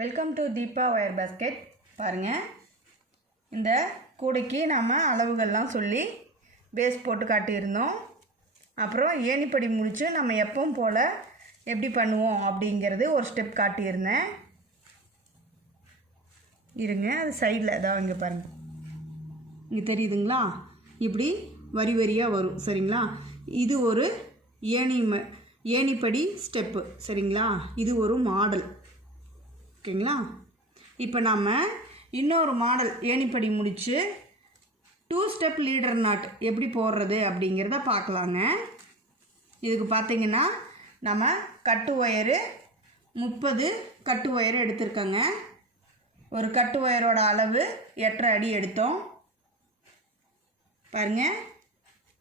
Welcome to Deepa wire basket. பாருங்கள், இந்த கூடைக்கு நாம் அளவுகள்லாம் சொல்லி பேஸ் போட்டு காட்டியிருந்தோம். அப்புறம் ஏணிப்படி முடித்து நம்ம எப்பவும் போல் எப்படி பண்ணுவோம் அப்படிங்கிறது ஒரு ஸ்டெப் காட்டியிருந்தேன். இருங்க, அது சைடில் ஏதாவது இங்கே பாருங்கள், இங்கே தெரியுதுங்களா? இப்படி வரி வரியாக வரும். சரிங்களா? இது ஒரு ஏணிப்படி ஸ்டெப்பு. சரிங்களா? இது ஒரு மாடல். ஓகேங்களா? இப்போ நம்ம இன்னொரு மாடல் ஏணிப்படி முடித்து 2 ஸ்டெப் லீடர் நாட் எப்படி போடுறது அப்படிங்கிறத பார்க்கலாங்க. இதுக்கு பார்த்திங்கன்னா நம்ம கட்டு ஒயரு 30 கட்டு ஒயரு எடுத்திருக்கோங்க. ஒரு கட்டு ஒயரோட அளவு 8.5 அடி எடுத்தோம். பாருங்கள்,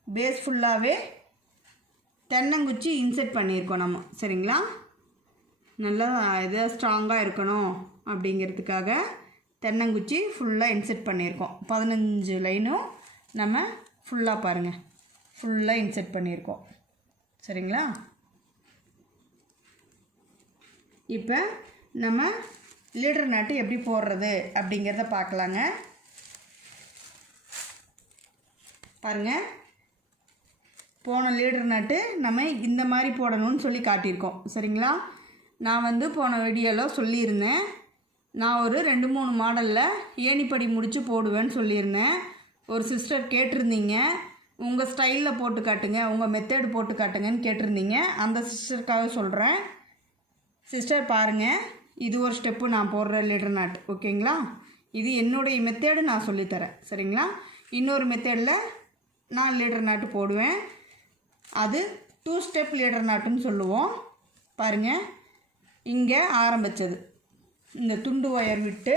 பேஸ் ஃபுல்லாகவே தென்னங்குச்சி இன்செர்ட் பண்ணியிருக்கோம் நம்ம. சரிங்களா? நல்லா இது ஸ்ட்ராங்காக இருக்கணும் அப்படிங்கிறதுக்காக தென்னங்குச்சி ஃபுல்லாக இன்செர்ட் பண்ணியிருக்கோம். 15 லைனும் நம்ம ஃபுல்லாக பாருங்கள், ஃபுல்லாக இன்செர்ட் பண்ணியிருக்கோம். சரிங்களா? இப்போ நம்ம லீடர் நாட்டு எப்படி போடுறது அப்படிங்கிறத பார்க்கலாங்க. பாருங்கள், போன லீடர் நாட்டு நம்ம இந்த மாதிரி போடணும்னு சொல்லி காட்டியிருக்கோம். சரிங்களா? நான் போன வீடியோவில் சொல்லியிருந்தேன், நான் ஒரு 2-3 மாடலில் ஏணிப்படி முடித்து போடுவேன்னு சொல்லியிருந்தேன். ஒரு சிஸ்டர் கேட்டிருந்தீங்க, உங்கள் ஸ்டைலில் போட்டு காட்டுங்க, உங்கள் மெத்தேடு போட்டு காட்டுங்கன்னு கேட்டிருந்தீங்க. அந்த சிஸ்டருக்காக சொல்கிறேன். சிஸ்டர் பாருங்கள், இது ஒரு ஸ்டெப்பு நான் போடுற லீடர் நாட். ஓகேங்களா? இது என்னுடைய மெத்தேடு நான் சொல்லித்தரேன். சரிங்களா? இன்னொரு மெத்தேடில் நான் லீடர் நாட்டு போடுவேன். அது 2 ஸ்டெப் லீடர் நாட்டுன்னு சொல்லுவோம். பாருங்கள், இங்கே ஆரம்பித்தது இந்த துண்டு ஒயர் விட்டு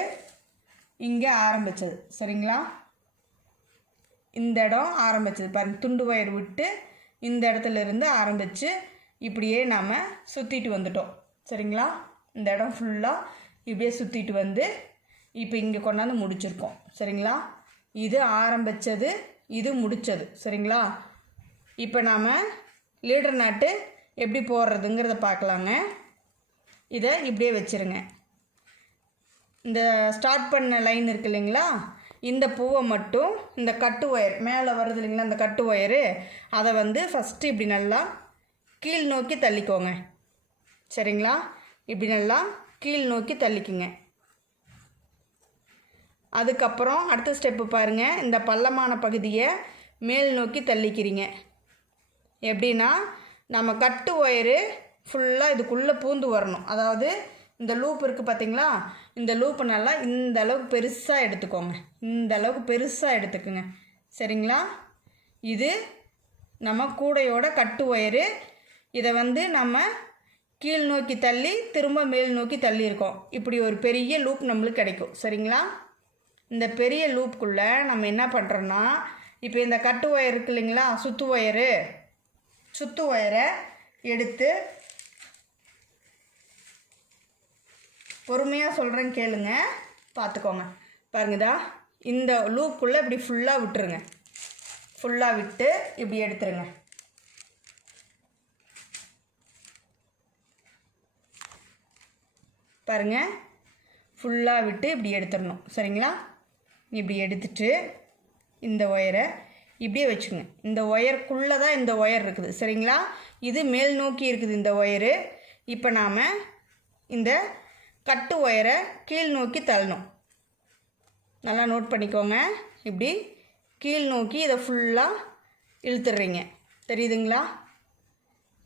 இங்கே ஆரம்பித்தது. சரிங்களா? இந்த இடம் ஆரம்பித்தது பாருங்கள், துண்டு ஒயர் விட்டு இந்த இடத்துல இருந்து ஆரம்பித்து இப்படியே நாம் சுற்றிட்டு வந்துட்டோம். சரிங்களா? இந்த இடம் ஃபுல்லாக இப்படியே சுற்றிட்டு வந்து இப்போ இங்கே கொண்டாந்து முடிச்சிருக்கோம். சரிங்களா? இது ஆரம்பித்தது, இது முடித்தது. சரிங்களா? இப்போ நாம் லீடர் நாட்டு எப்படி போடுறதுங்கிறத பார்க்கலாங்க. இதை இப்படியே வச்சுருங்க. இந்த ஸ்டார்ட் பண்ண லைன் இருக்குது இல்லைங்களா, இந்த பூவை மட்டும் இந்த கட்டு ஒயர் மேலே வருது இல்லைங்களா, அந்த கட்டு ஒயரு அதை ஃபஸ்ட்டு இப்படி நல்லா கீழ் நோக்கி தள்ளிக்கோங்க. சரிங்களா? இப்படி நல்லா கீழ் நோக்கி தள்ளிக்குங்க. அதுக்கப்புறம் அடுத்த ஸ்டெப்பு பாருங்கள், இந்த பள்ளமான பகுதியை மேல் நோக்கி தள்ளிக்கிறீங்க. எப்படின்னா, நம்ம கட்டு ஒயரு ஃபுல்லாக இதுக்குள்ளே பூந்து வரணும். அதாவது இந்த லூப் இருக்குது பார்த்திங்களா, இந்த லூப்பு நல்லா இந்த அளவுக்கு பெருசாக எடுத்துக்கோங்க. இந்த அளவுக்கு பெருசாக எடுத்துக்குங்க. சரிங்களா? இது நம்ம கூடையோட கட்டு ஒயரு. இதை நம்ம கீழ் நோக்கி தள்ளி திரும்ப மேல் நோக்கி தள்ளியிருக்கோம். இப்படி ஒரு பெரிய லூப் நம்மளுக்கு கிடைக்கும். சரிங்களா? இந்த பெரிய லூப்புக்குள்ளே நம்ம என்ன பண்ணுறோன்னா, இப்போ இந்த கட்டு ஒயர் இருக்குது இல்லைங்களா, சுத்து ஒயரை எடுத்து பொறுமையாக சொல்கிறேன், கேளுங்க, பார்த்துக்கோங்க. பாருங்கதா, இந்த லூப்புக்குள்ளே இப்படி ஃபுல்லாக விட்டுருங்க. ஃபுல்லாக விட்டு இப்படி எடுத்துருங்க. பாருங்கள், ஃபுல்லாக விட்டு இப்படி எடுத்துடணும். சரிங்களா? இப்படி எடுத்துட்டு இந்த ஒயரை இப்படியே வச்சுங்க. இந்த ஒயருக்குள்ளே தான் இந்த ஒயர் இருக்குது. சரிங்களா? இது மேல் நோக்கி இருக்குது இந்த ஒயரு. இப்போ நாம் இந்த கட்டு ஒயரை கீழ் நோக்கி தள்ளணும். நல்லா நோட் பண்ணிக்கோங்க. இப்படி கீழ் நோக்கி இதை ஃபுல்லாக இழுத்துடுறீங்க. தெரியுதுங்களா?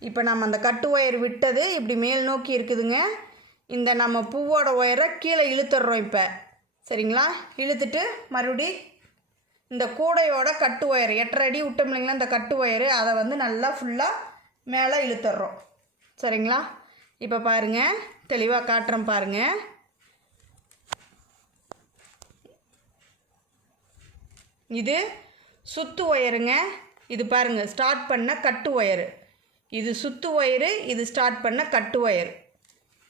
இப்போ நம்ம அந்த கட்டு ஒயர் விட்டது இப்படி மேல் நோக்கி இருக்குதுங்க. இந்த நம்ம பூவோட ஒயரை கீழே இழுத்துடுறோம் இப்போ. சரிங்களா? இழுத்துட்டு மறுபடி இந்த கூடையோட கட்டு ஒயர் 8.5 அடி விட்டோம் இல்லைங்களா, இந்த கட்டு ஒயரு அதை நல்லா ஃபுல்லாக மேலே இழுத்துடுறோம். சரிங்களா? இப்போ பாருங்கள், தெளிவாக காட்டுறேன் பாருங்கள். இது சுத்து ஒயருங்க. இது பாருங்கள், ஸ்டார்ட் பண்ண கட்டு ஒயரு. இது சுத்து ஒயரு, இது ஸ்டார்ட் பண்ண கட்டு ஒயர்.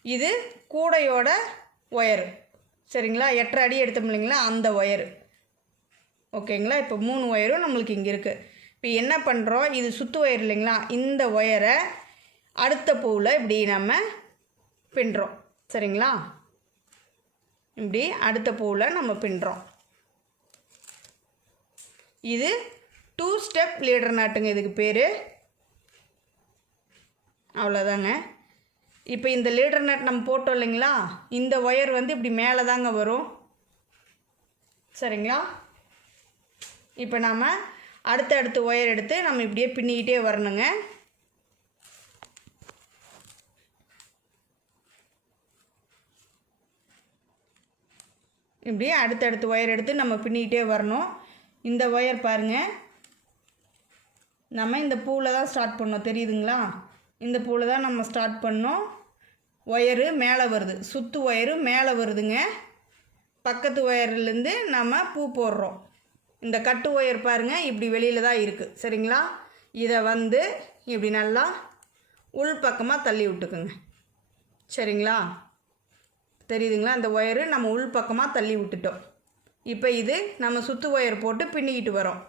இது கூடையோட ஒயரு. சரிங்களா? 8.5 அடி எடுத்தோம் இல்லைங்களா, அந்த ஒயரு. ஓகேங்களா? இப்போ 3 ஒயரும் நம்மளுக்கு இங்கே இருக்குது. இப்போ என்ன பண்ணுறோம், இது சுத்து ஒயர் இல்லைங்களா, இந்த ஒயரை அடுத்த பூவில் இப்படி நம்ம பின்னுறோம். சரிங்களா? இப்படி அடுத்த பூவில் நம்ம பின்னுறோம். இது 2 ஸ்டெப் லீடர் நாட்டுங்க இதுக்கு பேர். அவ்வளோதாங்க. இப்போ இந்த லீடர் நாட் நம்ம போட்டோம் இல்லைங்களா, இந்த ஒயர் வந்து இப்படி மேலே தாங்க வரும். சரிங்களா? இப்போ நாம் அடுத்த ஒயர் எடுத்து நம்ம இப்படியே பின்னிக்கிட்டே வரணுங்க. இப்படி அடுத்தடுத்து ஒயர் எடுத்து நம்ம பின்னிக்கிட்டே வரணும். இந்த ஒயர் பாருங்கள், நம்ம இந்த பூவில் தான் ஸ்டார்ட் பண்ணோம், தெரியுதுங்களா? இந்த பூவில் தான் நம்ம ஸ்டார்ட் பண்ணோம். ஒயரு மேலே வருது, சுற்று ஒயரு மேலே வருதுங்க. பக்கத்து ஒயர்லேருந்து நம்ம பூ போடுறோம். இந்த கட்டு ஒயர் பாருங்கள் இப்படி வெளியில் தான் இருக்குது. சரிங்களா? இதை வந்து இப்படி நல்லா உள் பக்கமாக தள்ளி விட்டுக்குங்க. சரிங்களா? தெரியுதுங்களா? அந்த ஒயரு நம்ம உள் பக்கமாக தள்ளி விட்டுட்டோம். இப்போ இது நம்ம சுற்று ஒயர் போட்டு பின்னிக்கிட்டு வரோம்.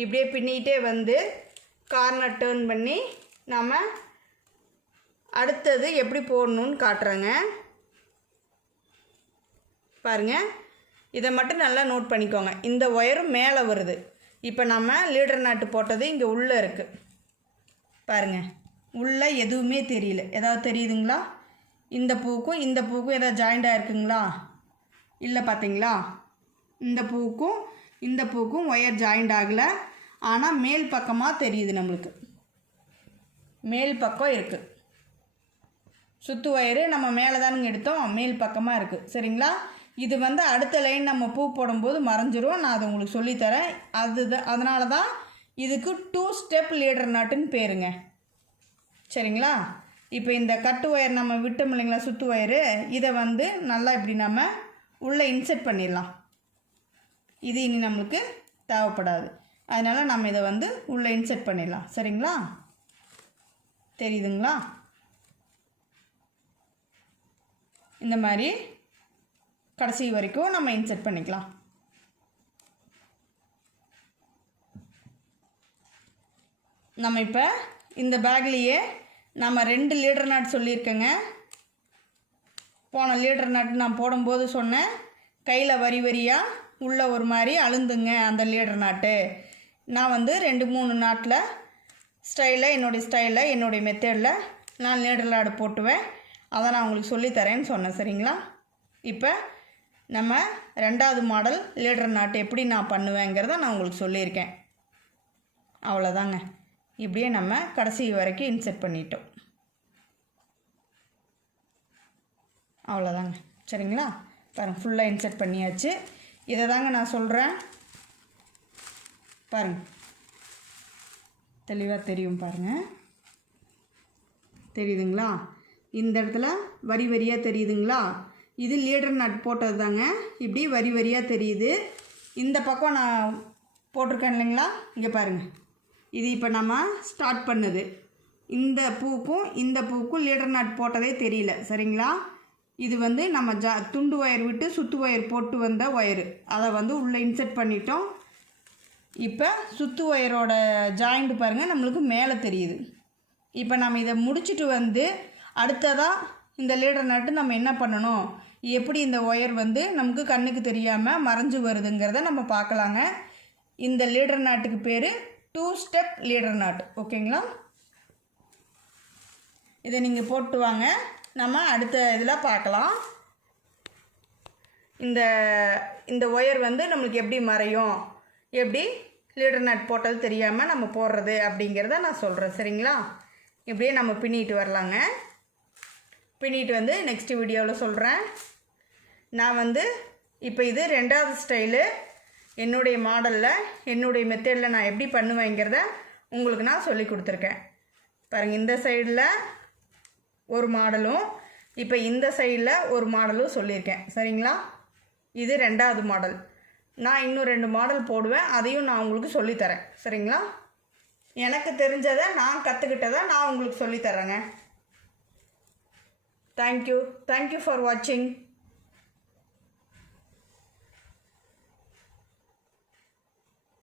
இப்படியே பின்னிக்கிட்டே வந்து கார்னர் டேர்ன் பண்ணி நம்ம அடுத்தது எப்படி போடணுன்னு காட்டுறேங்க. பாருங்கள், இதை மட்டும் நல்லா நோட் பண்ணிக்கோங்க. இந்த ஒயரும் மேலே வருது. இப்போ நம்ம லீடர் நாட்டு போட்டது இங்கே உள்ளே இருக்குது. பாருங்கள், உள்ளே எதுவுமே தெரியல. ஏதாவது தெரியுதுங்களா? இந்த பூக்கும் இந்த பூக்கும் ஏதாவது ஜாயிண்டாக இருக்குங்களா? இல்லை, பார்த்தீங்களா? இந்த பூக்கும் இந்த பூக்கும் ஒயர் ஜாயிண்ட் ஆகலை. ஆனால் மேல் பக்கமாக தெரியுது, நம்மளுக்கு மேல் பக்கம் இருக்குது. சுற்று ஒயரு நம்ம மேலே தானுங்க எடுத்தோம், மேல் பக்கமாக இருக்குது. சரிங்களா? இது வந்து அடுத்த லைன் நம்ம பூ போடும்போது மறைஞ்சிரும். நான் அதை உங்களுக்கு சொல்லித்தரேன். அதனால தான் இதுக்கு 2 ஸ்டெப் லீடர் நாட்டுன்னு பேருங்க. சரிங்களா? இப்போ இந்த கட்டு ஒயர் நம்ம விட்டோம் இல்லைங்களா, சுற்று ஒயரு, இதை வந்து நல்லா இப்படி நம்ம உள்ளே இன்செர்ட் பண்ணிடலாம். இது இனி நம்மளுக்கு தேவைப்படாது. அதனால் நம்ம இதை வந்து உள்ளே இன்செர்ட் பண்ணிடலாம். சரிங்களா? தெரியுதுங்களா? இந்த மாதிரி கடைசி வரைக்கும் நம்ம இன்செர்ட் பண்ணிக்கலாம். நம்ம இப்போ இந்த பேக்லேயே நம்ம 2 லீடர் நாட் சொல்லியிருக்கேங்க. போன லீடர் நாட்டு நான் போடும்போது சொன்னேன், கையில் வரி வரியாக உள்ளே ஒரு மாதிரி அழுந்துங்க அந்த லீடர் நாட்டு. நான் வந்து 2-3 நாட்டில் ஸ்டைலில் என்னுடைய மெத்தடில் நான் லீடர் நாடு போட்டுவேன். அதை நான் உங்களுக்கு சொல்லித்தரேன்னு சொன்னேன். சரிங்களா? இப்போ நம்ம 2வது மாடல் லீடர் நாட்டு எப்படி நான் பண்ணுவேங்கிறத நான் உங்களுக்கு சொல்லியிருக்கேன். அவ்வளோதாங்க. இப்படியே நம்ம கடைசி வரைக்கும் இன்செர்ட் பண்ணிட்டோம். அவ்வளோதாங்க. சரிங்களா? பாருங்கள், ஃபுல்லாக இன்செர்ட் பண்ணியாச்சு. இதை தாங்க நான் சொல்கிறேன். பாருங்கள், தெளிவாக தெரியும். பாருங்கள், தெரியுதுங்களா? இந்த இடத்துல வரி வரியாக தெரியுதுங்களா? இது லீடர் நாட் போட்டது தாங்க. இப்படி வரி வரியாக தெரியுது. இந்த பக்கம் நான் போட்டிருக்கேன் இல்லைங்களா, இங்கே பாருங்கள். இது இப்போ நம்ம ஸ்டார்ட் பண்ணுது. இந்த பூக்கும் லீடர் நாட் போட்டதே தெரியல. சரிங்களா? இது வந்து நம்ம துண்டு ஒயர் விட்டு சுற்று ஒயர் போட்டு வந்த ஒயரு, அதை வந்து உள்ளே இன்செர்ட் பண்ணிட்டோம். இப்போ சுற்று ஒயரோட ஜாயிண்ட் பாருங்கள் நம்மளுக்கு மேலே தெரியுது. இப்போ நம்ம இதை முடிச்சுட்டு வந்து அடுத்ததாக இந்த லீடர் நாட்டு நம்ம என்ன பண்ணணும், எப்படி இந்த ஒயர் வந்து நமக்கு கண்ணுக்கு தெரியாமல் மறைஞ்சு வருதுங்கிறத நம்ம பார்க்கலாங்க. இந்த லீடர் நாட்டுக்கு பேர் 2 ஸ்டெப் லீடர் நாட். ஓகேங்களா? இதை நீங்கள் போட்டு வாங்க, நம்ம அடுத்த இதில் பார்க்கலாம். இந்த ஒயர் வந்து நம்மளுக்கு எப்படி மறையும், எப்படி லீடர் நாட் போட்டது தெரியாமல் நம்ம போடுறது அப்படிங்கிறத நான் சொல்கிறேன். சரிங்களா? இப்படியே நம்ம பின்னிட்டு வரலாங்க. பின்னிட்டு வந்து நெக்ஸ்ட் வீடியோவில் சொல்கிறேன். நான் வந்து இப்போ இது 2வது ஸ்டைலு. என்னுடைய மாடலில் என்னுடைய மெத்தடில் நான் எப்படி பண்ணுவேங்கிறத உங்களுக்கு நான் சொல்லி கொடுத்துருக்கேன். பாருங்கள், இந்த சைடில் ஒரு மாடலும் இப்போ இந்த சைடில் ஒரு மாடலும் சொல்லியிருக்கேன். சரிங்களா? இது 2வது மாடல். நான் இன்னும் 2 மாடல் போடுவேன், அதையும் நான் உங்களுக்கு சொல்லித்தரேன். சரிங்களா? எனக்கு தெரிஞ்சதை நான் கற்றுக்கிட்டதை நான் உங்களுக்கு சொல்லித்தரேங்க. தேங்க்யூ ஃபார் வாட்சிங்.